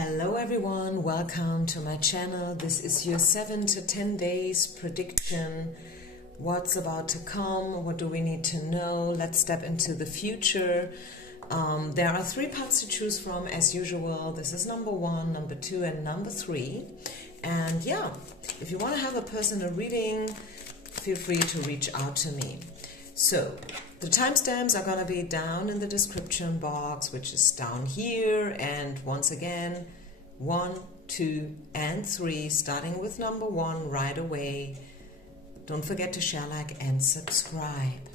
Hello everyone, welcome to my channel. This is your 7 to 10 days prediction. What's about to come? What do we need to know? Let's step into the future. There are 3 parts to choose from as usual. This is number 1, number 2 and number 3. And yeah, if you want to have a personal reading, feel free to reach out to me. So the timestamps are going to be down in the description box, which is down here. And once again, 1, 2, and 3, starting with number 1 right away. Don't forget to share, like, and subscribe.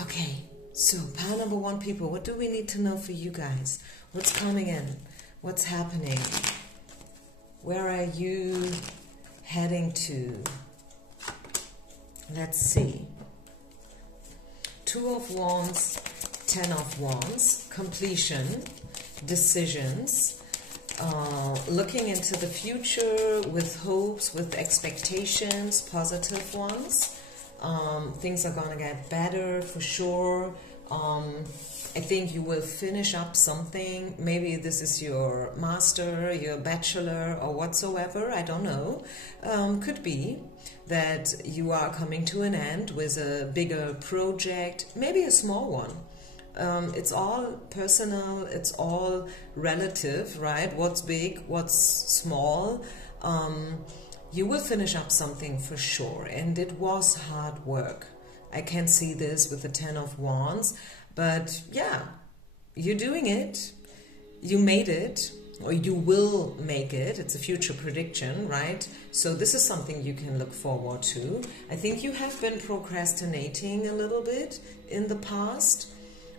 Okay, so pile number 1, people, what do we need to know for you guys? What's coming in? What's happening? Where are you heading to? Let's see. 2 of Wands, 10 of Wands, completion, decisions, looking into the future with hopes, with expectations, positive ones. Things are going to get better for sure. I think you will finish up something. Maybe this is your master, your bachelor, or whatsoever. I don't know. Could be that you are coming to an end with a bigger project, maybe a small one. It's all personal, it's all relative, right? What's big, what's small. You will finish up something for sure, and it was hard work. I can see this with the 10 of Wands, but yeah, you're doing it, you made it, or you will make it. It's a future prediction, right? So this is something you can look forward to. I think you have been procrastinating a little bit in the past.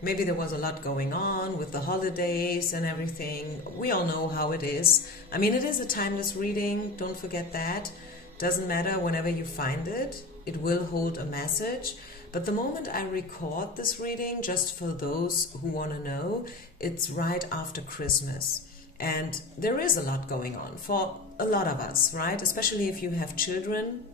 Maybe there was a lot going on with the holidays and everything. We all know how it is. I mean, it is a timeless reading. Don't forget that. Doesn't matter whenever you find it. It will hold a message. But the moment I record this reading, just for those who want to know, it's right after Christmas. And there is a lot going on for a lot of us, right? Especially if you have children.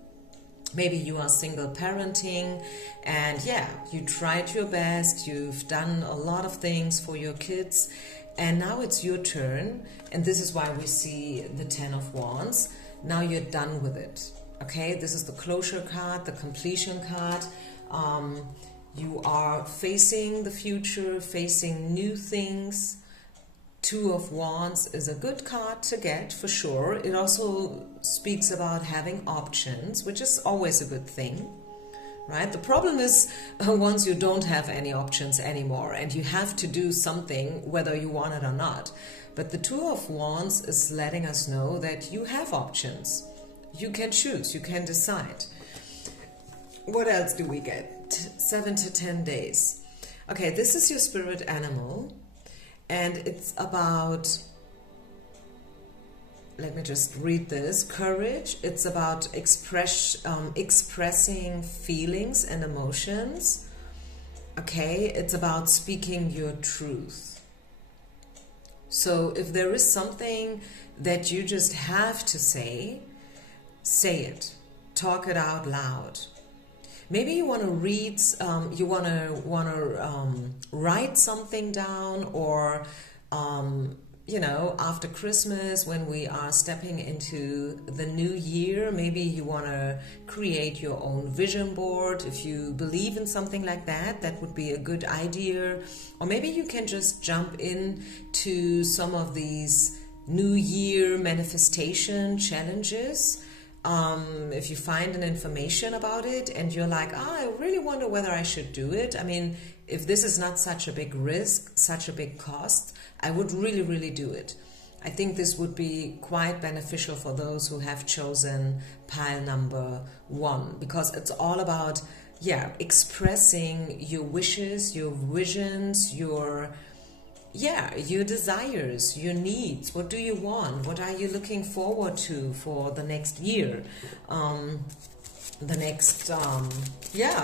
Maybe you are single parenting and yeah, you tried your best, you've done a lot of things for your kids, and now it's your turn. And this is why we see the 10 of Wands. Now you're done with it. Okay, this is the closure card, the completion card. You are facing the future, facing new things. 2 of Wands is a good card to get for sure. It also speaks about having options, which is always a good thing, right? The problem is once you don't have any options anymore and you have to do something whether you want it or not. But the 2 of Wands is letting us know that you have options. You can choose, you can decide. What else do we get? 7 to 10 days. Okay, this is your spirit animal. And it's about, let me just read this, courage. It's about expressing feelings and emotions. Okay, it's about speaking your truth. So if there is something that you just have to say it. Talk it out loud. Maybe you want to read, you want to write something down, or you know, after Christmas when we are stepping into the new year, maybe you want to create your own vision board. If you believe in something like that, that would be a good idea. Or maybe you can just jump in to some of these New Year manifestation challenges. If you find an information about it and you're like, I really wonder whether I should do it. I mean, if this is not such a big risk, such a big cost, I would really, really do it. I think this would be quite beneficial for those who have chosen pile number 1, because it's all about, yeah, expressing your wishes, your visions, your desires, your needs. What do you want? What are you looking forward to for the next year? The next,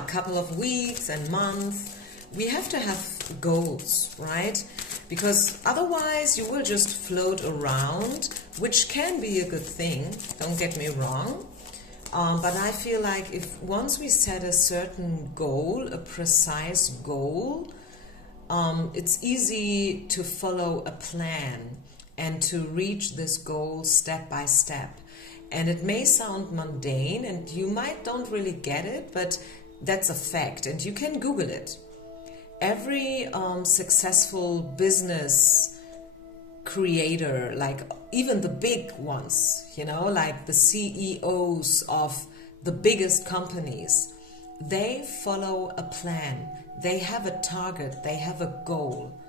couple of weeks and months. We have to have goals, right? Because otherwise you will just float around, which can be a good thing. Don't get me wrong. But I feel like if once we set a certain goal, a precise goal, it's easy to follow a plan and to reach this goal step by step. And it may sound mundane and you might don't really get it, but that's a fact, and you can Google it. Every successful business creator, like even the big ones, you know, like the CEOs of the biggest companies, they follow a plan. They have a target. They have a goal.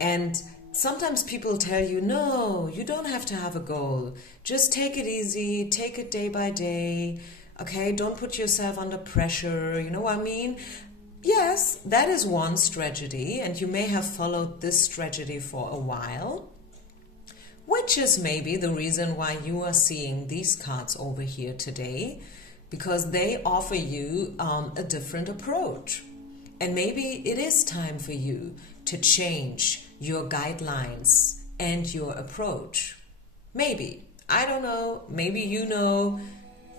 And sometimes people tell you, no, you don't have to have a goal. Just take it easy, take it day by day. Okay, don't put yourself under pressure. You know what I mean? Yes, that is one strategy, and you may have followed this strategy for a while, which is maybe the reason why you are seeing these cards over here today, because they offer you a different approach. And maybe it is time for you to change your guidelines and your approach. Maybe. I don't know. Maybe you know.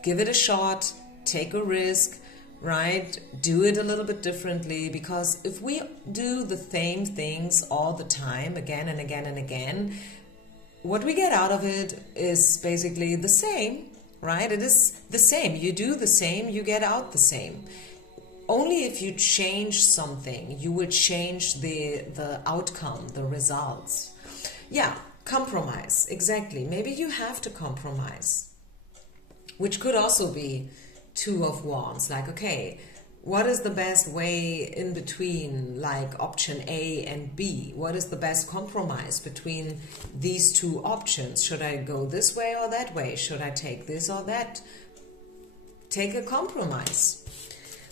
Give it a shot. Take a risk. Right? Do it a little bit differently, because if we do the same things all the time, again and again and again, what we get out of it is basically the same, right? It is the same. You do the same, you get out the same. Only if you change something, you will change the outcome, the results. Yeah, compromise, exactly. Maybe you have to compromise, which could also be Two of Wands, like, okay, what is the best way in between, like option A and B? What is the best compromise between these two options? Should I go this way or that way? Should I take this or that? Take a compromise.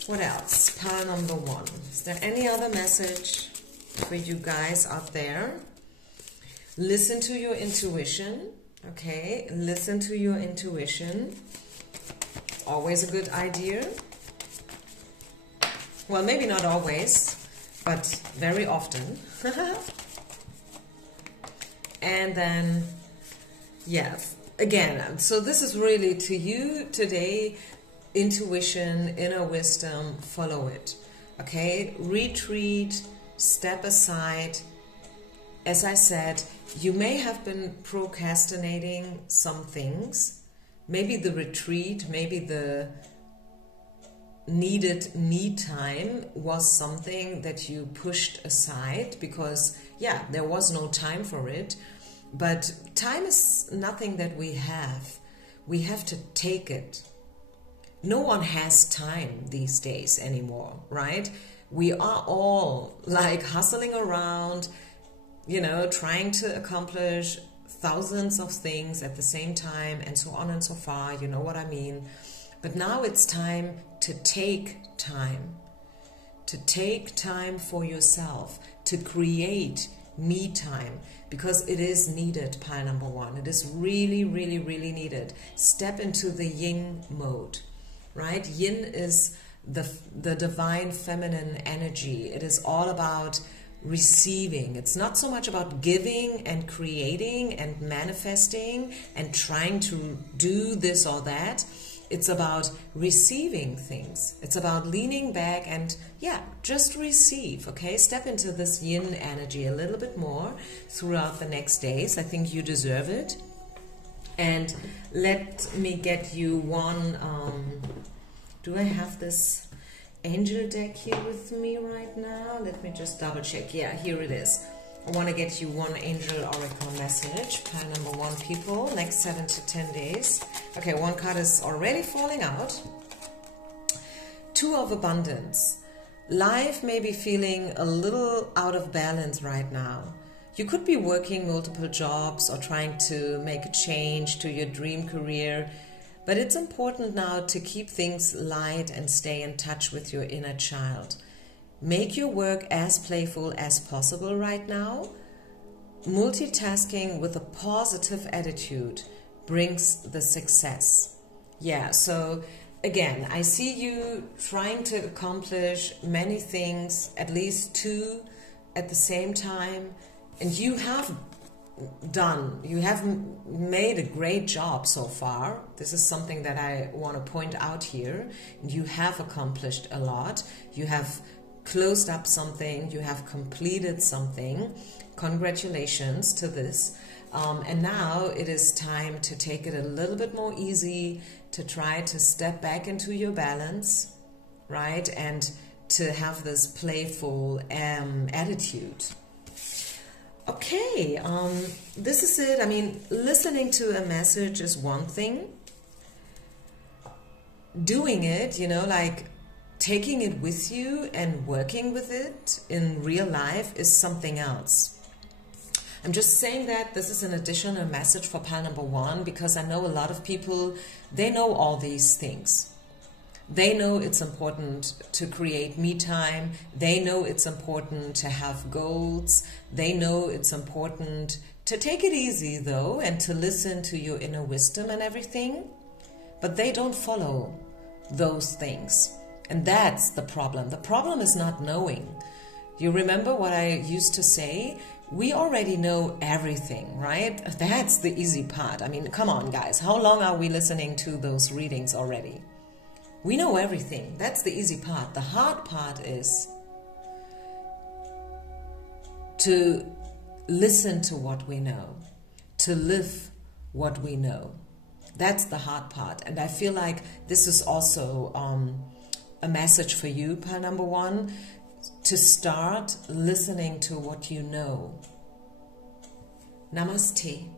What else? Pile number 1. Is there any other message for you guys out there? Listen to your intuition, okay? Listen to your intuition. Always a good idea. Well, maybe not always, but very often. And then, yeah, again, so this is really to you today. Intuition, inner wisdom, follow it. Okay, retreat, step aside. As I said, you may have been procrastinating some things. Maybe the retreat, maybe the needed me time was something that you pushed aside because, yeah, there was no time for it. But time is nothing that we have. We have to take it. No one has time these days anymore, right? We are all like hustling around, you know, trying to accomplish thousands of things at the same time and so on and so far, you know what I mean? But now it's time to take time. To take time for yourself, to create me time, because it is needed, pile number 1. It is really, really, really needed. Step into the yin mode, right? Yin is the divine feminine energy. It is all about receiving. It's not so much about giving and creating and manifesting and trying to do this or that. It's about receiving things. It's about leaning back and, yeah, just receive, okay? Step into this yin energy a little bit more throughout the next days. I think you deserve it. And let me get you one, do I have this angel deck here with me right now? Let me just double check. Yeah, here it is. I want to get you one angel oracle message. Pile number 1, people. Next 7 to 10 days. Okay, one card is already falling out. 2 of abundance. Life may be feeling a little out of balance right now. You could be working multiple jobs or trying to make a change to your dream career. But it's important now to keep things light and stay in touch with your inner child. Make your work as playful as possible right now. Multitasking with a positive attitude brings the success. Yeah, so again, I see you trying to accomplish many things, at least 2 at the same time, and you have made a great job so far. This is something that I want to point out here. You have accomplished a lot. You have closed up something. You have completed something. Congratulations to this. And now it is time to take it a little bit more easy, to try to step back into your balance, right? And to have this playful attitude. Okay, this is it. I mean, listening to a message is one thing. Doing it, you know, like taking it with you and working with it in real life is something else. I'm just saying that this is an additional message for pile number 1, because I know a lot of people, they know all these things. They know it's important to create me time. They know it's important to have goals. They know it's important to take it easy though, and to listen to your inner wisdom and everything. But they don't follow those things. And that's the problem. The problem is not knowing. You remember what I used to say? We already know everything, right? That's the easy part. I mean, come on, guys. How long are we listening to those readings already? We know everything. That's the easy part. The hard part is to listen to what we know, to live what we know. That's the hard part. And I feel like this is also a message for you, pile number 1, to start listening to what you know. Namaste.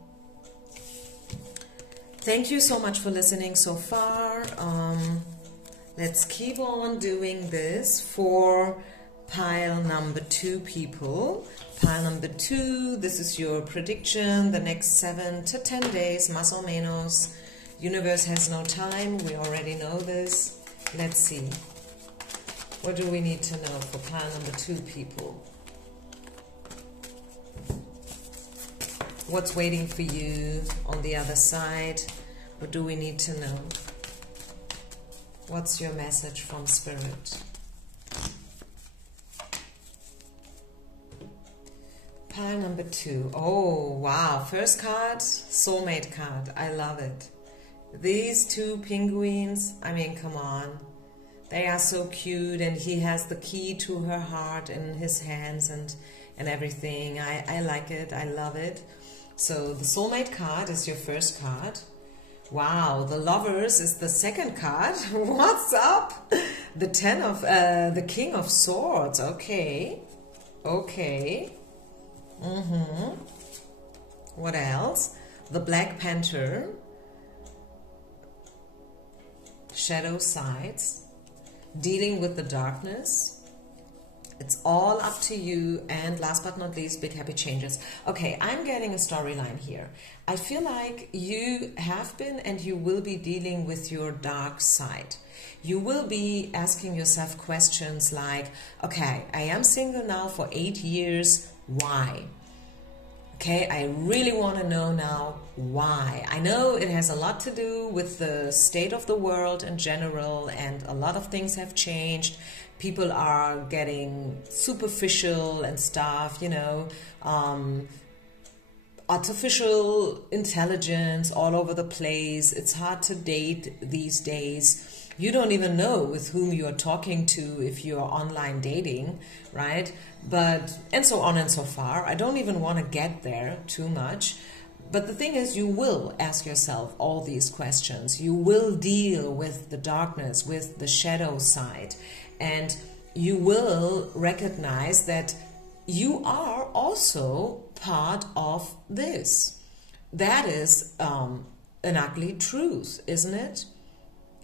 Thank you so much for listening so far. Let's keep on doing this for pile number 2 people. Pile number 2, this is your prediction, the next 7 to 10 days, más o menos. Universe has no time, we already know this. Let's see. What do we need to know for pile number 2 people? What's waiting for you on the other side? What do we need to know? What's your message from Spirit? Pile number 2. Oh, wow. First card, soulmate card. I love it. These 2 penguins, I mean, come on. They are so cute, and he has the key to her heart in his hands and everything. I like it. I love it. So the soulmate card is your first card. Wow, the lovers is the second card. What's up? The the King of Swords. Okay. Okay. What else? The Black Panther. Shadow sides. Dealing with the darkness. It's all up to you. And last but not least, big happy changes. Okay, I'm getting a storyline here. I feel like you have been and you will be dealing with your dark side. You will be asking yourself questions like, okay, I am single now for 8 years. Why? Okay, I really want to know now why. I know it has a lot to do with the state of the world in general, and a lot of things have changed. People are getting superficial and stuff, you know, artificial intelligence all over the place. It's hard to date these days. You don't even know with whom you're talking to if you're online dating, right? But, and so on and so far. I don't even want to get there too much. But the thing is, you will ask yourself all these questions. You will deal with the darkness, with the shadow side. And you will recognize that you are also part of this. That is an ugly truth, isn't it?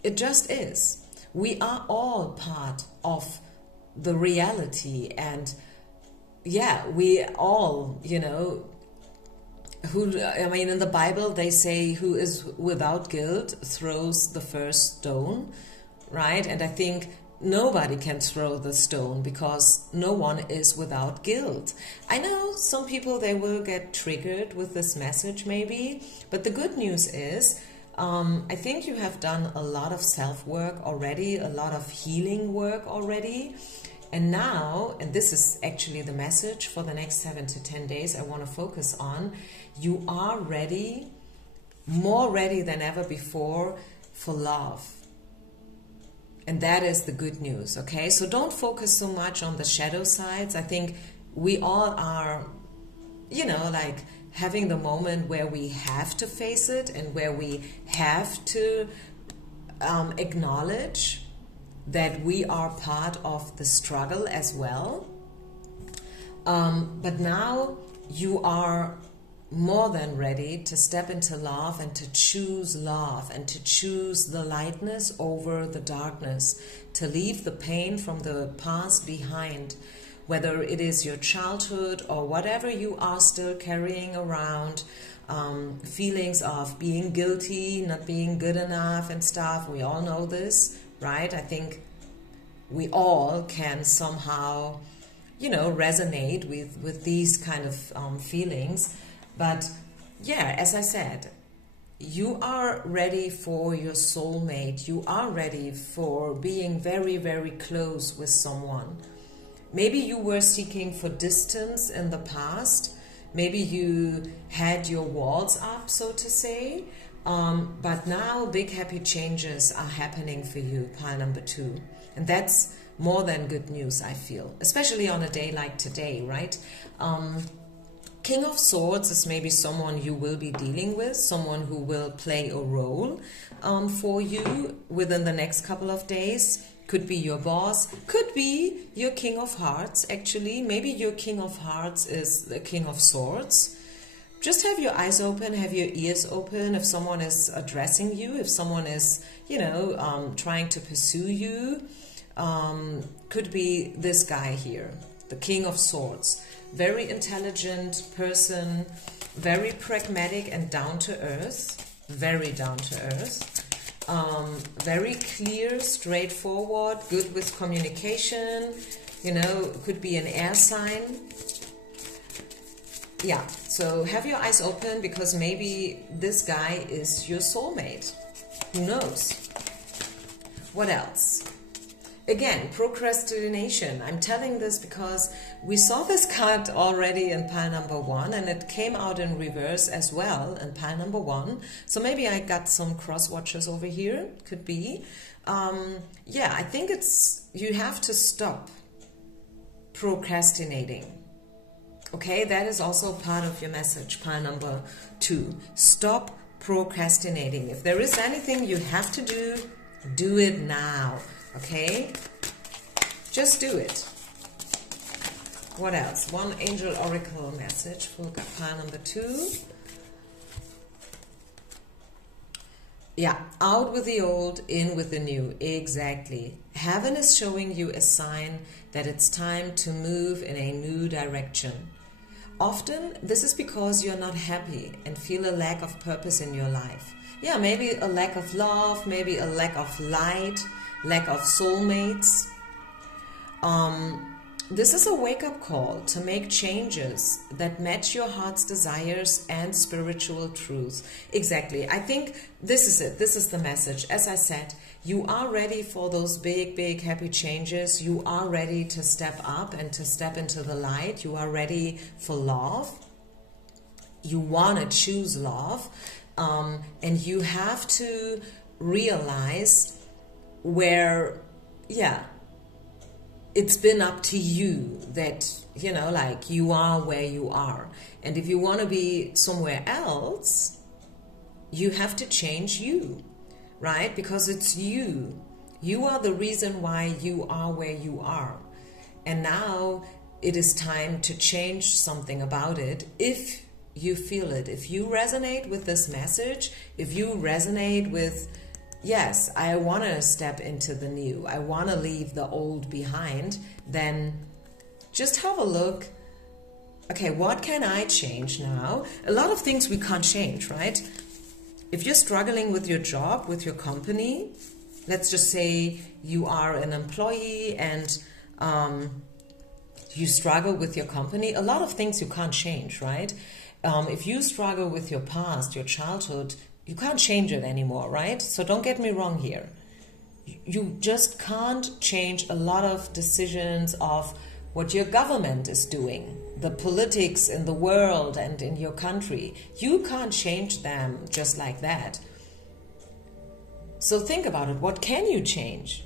It just is. We are all part of the reality, and yeah, we all, you know, in the Bible they say who is without guilt throws the first stone, right? And I think nobody can throw the stone because no one is without guilt. I know some people, they will get triggered with this message maybe, but the good news is I think you have done a lot of self-work already, a lot of healing work already. And now, and this is actually the message for the next 7 to 10 days I want to focus on, you are ready, more ready than ever before for love. And that is the good news, okay? So don't focus so much on the shadow sides. I think we all are, you know, like having the moment where we have to face it and where we have to acknowledge that we are part of the struggle as well. But now you are more than ready to step into love and to choose love and to choose the lightness over the darkness, to leave the pain from the past behind, whether it is your childhood or whatever you are still carrying around, feelings of being guilty, not being good enough and stuff. We all know this, right? I think we all can somehow, you know, resonate with these kind of feelings. But yeah, as I said, you are ready for your soulmate. You are ready for being very, very close with someone. Maybe you were seeking for distance in the past. Maybe you had your walls up, so to say. But now big happy changes are happening for you, pile number 2. And that's more than good news, I feel. Especially on a day like today, right? King of Swords is maybe someone you will be dealing with, someone who will play a role for you within the next couple of days. Could be your boss, could be your King of Hearts, actually. Maybe your King of Hearts is the King of Swords. Just have your eyes open, have your ears open. If someone is addressing you, if someone is, you know, trying to pursue you, could be this guy here, the King of Swords. Very intelligent person, very pragmatic and down to earth, very down to earth. Very clear, straightforward, good with communication, you know, could be an air sign. Yeah, so have your eyes open, because maybe this guy is your soulmate. Who knows? What else? Again, procrastination. I'm telling this because we saw this card already in pile number 1, and it came out in reverse as well in pile number 1. So maybe I got some cross watchers over here. Could be. Yeah, I think you have to stop procrastinating. Okay, that is also part of your message, pile number 2. Stop procrastinating. If there is anything you have to do, do it now. Okay, just do it. What else? One angel oracle message for pile number 2. Yeah, out with the old, in with the new. Exactly. Heaven is showing you a sign that it's time to move in a new direction. Often, this is because you're not happy and feel a lack of purpose in your life. Yeah, maybe a lack of love, maybe a lack of light, lack of soulmates. This is a wake-up call to make changes that match your heart's desires and spiritual truth. Exactly. I think this is it. This is the message. As I said, you are ready for those big, big happy changes. You are ready to step up and to step into the light. You are ready for love. You want to choose love. And you have to realize where, yeah, it's been up to you that, you know, like you are where you are. And if you want to be somewhere else, you have to change you, right? Because it's you. You are the reason why you are where you are. And now it is time to change something about it if you feel it. If you resonate with this message, if you resonate with, yes, I want to step into the new, I want to leave the old behind, then just have a look. Okay, what can I change now? A lot of things we can't change, right? If you're struggling with your job, with your company, let's just say you are an employee and you struggle with your company, a lot of things you can't change, right? If you struggle with your past, your childhood, you can't change it anymore, right? So don't get me wrong here. You just can't change a lot of decisions of what your government is doing, the politics in the world and in your country. You can't change them just like that. So think about it. What can you change?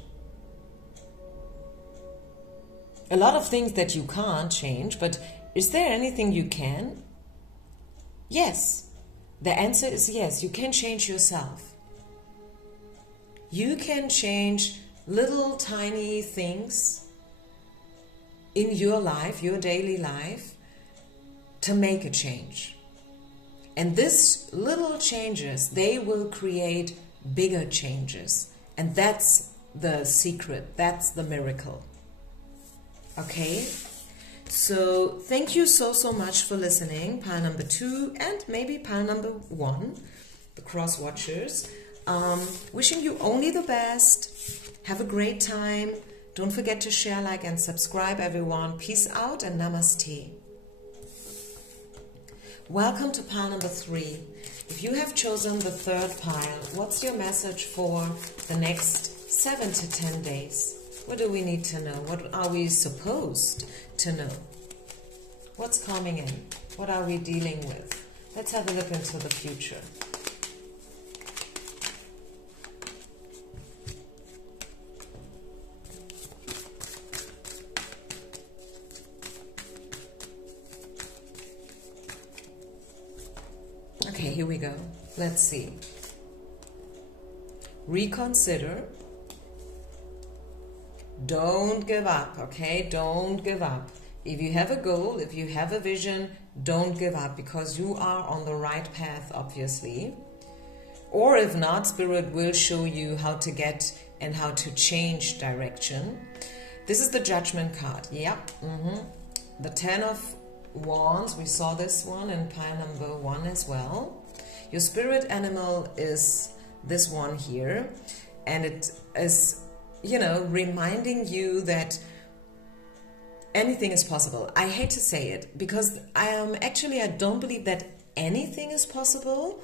A lot of things that you can't change, but is there anything you can? Yes. The answer is yes. You can change yourself. You can change little tiny things in your life, your daily life, to make a change. And these little changes, they will create bigger changes. And that's the secret. That's the miracle. Okay? So thank you so much for listening. Pile number 2 and maybe pile number 1, the cross watchers. Wishing you only the best. Have a great time. Don't forget to share, like, and subscribe, everyone. Peace out and namaste. Welcome to pile number 3. If you have chosen the 3rd pile, what's your message for the next 7 to 10 days? What do we need to know? What are we supposed to know? What's coming in? What are we dealing with? Let's have a look into the future. Okay, here we go. Let's see. Reconsider. Don't give up, okay? Don't give up. If you have a goal, if you have a vision, don't give up, because you are on the right path, obviously. Or if not, Spirit will show you how to get and how to change direction. This is the Judgment card. Yep. The 10 of Wands. We saw this one in pile number 1 as well. Your spirit animal is this one here. And it is, reminding you that anything is possible. I hate to say it, because I don't believe that anything is possible,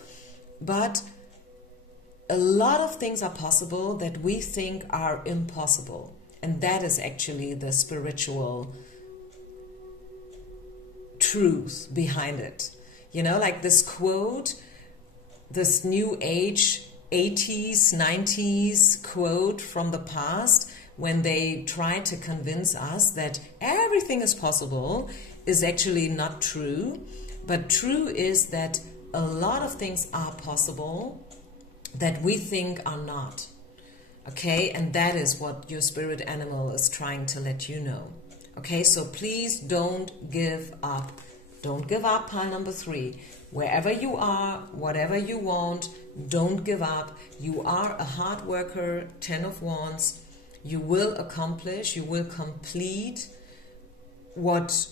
but a lot of things are possible that we think are impossible. And that is actually the spiritual truth behind it. Like this quote, this new age 80s, 90s quote from the past, when they try to convince us that everything is possible, is actually not true. But true is that a lot of things are possible that we think are not. Okay, and that is what your spirit animal is trying to let you know. Okay, so please don't give up. Don't give up, pile number 3. Wherever you are, whatever you want, don't give up. You are a hard worker, 10 of Wands. You will accomplish, you will complete what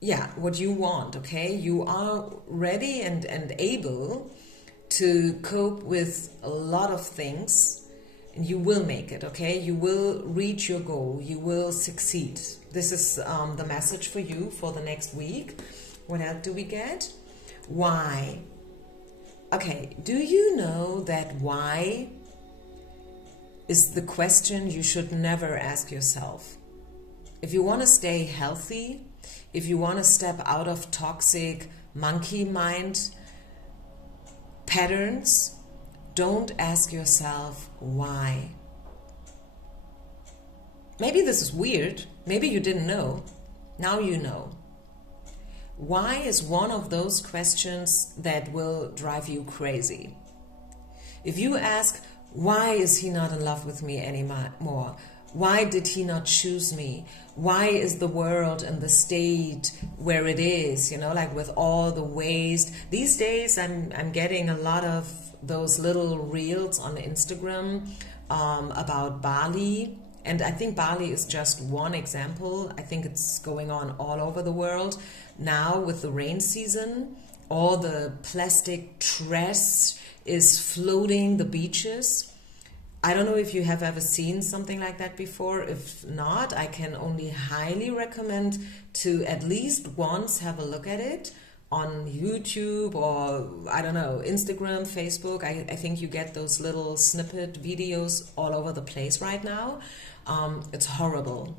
you want, okay? You are ready and able to cope with a lot of things, and you will make it, okay? You will reach your goal. You will succeed. This is the message for you for the next week. What else do we get? Why? Okay, do you know that why is the question you should never ask yourself? If you want to stay healthy, if you want to step out of toxic monkey mind patterns, don't ask yourself why. Maybe this is weird. Maybe you didn't know. Now you know. Why is one of those questions that will drive you crazy. If you ask, why is he not in love with me anymore? Why did he not choose me? Why is the world in the state where it is, like with all the waste? These days I'm getting a lot of those little reels on Instagram about Bali. And I think Bali is just one example. I think it's going on all over the world. Now with the rain season, all the plastic trash is floating the beaches. I don't know if you have ever seen something like that before. If not, I can only highly recommend to at least once have a look at it on YouTube or, I don't know, Instagram, Facebook. I think you get those little snippet videos all over the place right now. It's horrible.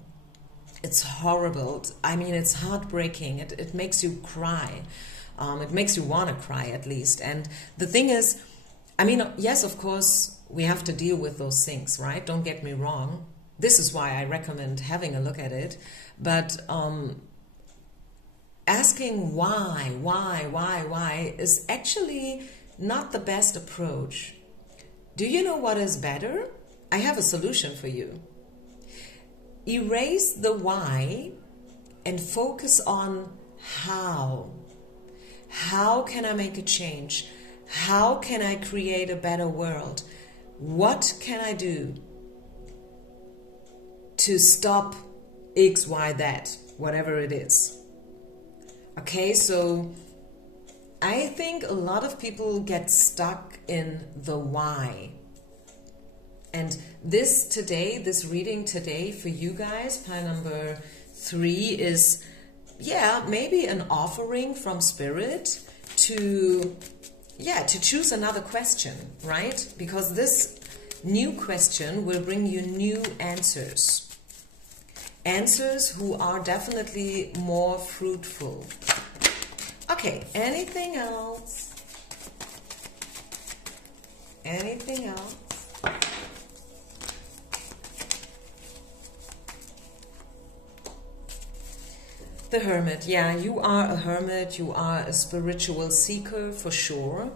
It's horrible. I mean, it's heartbreaking. It makes you cry. It makes you want to cry, at least. And the thing is, I mean, yes, of course, we have to deal with those things, right? Don't get me wrong. This is why I recommend having a look at it. But asking why is actually not the best approach. Do you know what is better? I have a solution for you. Erase the why and focus on how. How can I make a change? How can I create a better world? What can I do to stop X, Y, that, whatever it is? Okay, so I think a lot of people get stuck in the why. And this reading today for you guys, pile number 3, is, yeah, maybe an offering from Spirit to choose another question, right? Because this new question will bring you new answers. Answers who are definitely more fruitful. Okay, anything else? Anything else? The Hermit. Yeah, you are a hermit. You are a spiritual seeker for sure.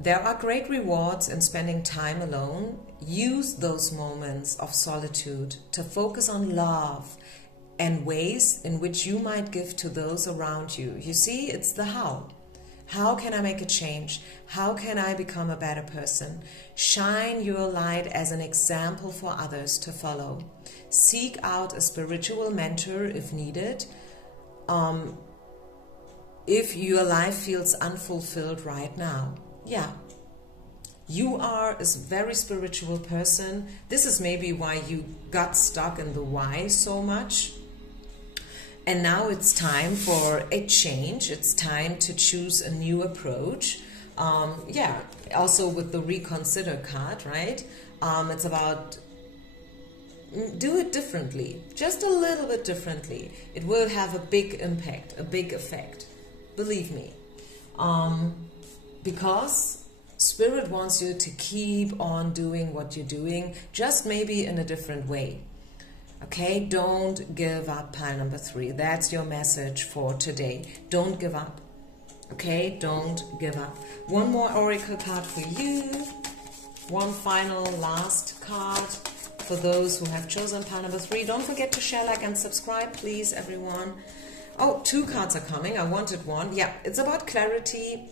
There are great rewards in spending time alone. Use those moments of solitude to focus on love and ways in which you might give to those around you. You see, it's the how. How can I make a change? How can I become a better person? Shine your light as an example for others to follow. Seek out a spiritual mentor if needed. If your life feels unfulfilled right now. Yeah. You are a very spiritual person. This is maybe why you got stuck in the why so much. And now it's time for a change. It's time to choose a new approach. Yeah, also with the reconsider card, right? It's about do it differently, just a little bit differently. It will have a big impact, a big effect. Believe me. Because Spirit wants you to keep on doing what you're doing, just maybe in a different way. Okay, don't give up, pile number 3. That's your message for today. Don't give up. Okay, don't give up. One more oracle card for you. One final last card for those who have chosen pile number 3. Don't forget to share, like, and subscribe, please, everyone. Oh, 2 cards are coming. I wanted one. Yeah, it's about clarity.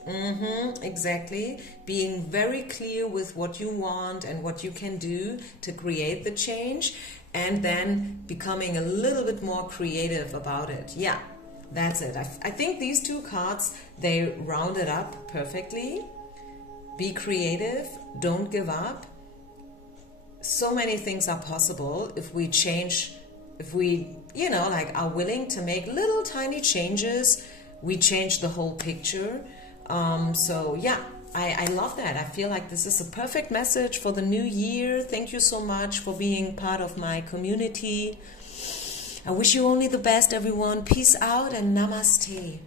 Exactly. Being very clear with what you want and what you can do to create the change. And then becoming a little bit more creative about it. Yeah, that's it. I think these 2 cards, they round it up perfectly. Be creative. Don't give up. So many things are possible if we change, if we, are willing to make little tiny changes, we change the whole picture. So yeah, I love that. I feel like this is a perfect message for the new year. Thank you so much for being part of my community. I wish you only the best, everyone. Peace out and namaste.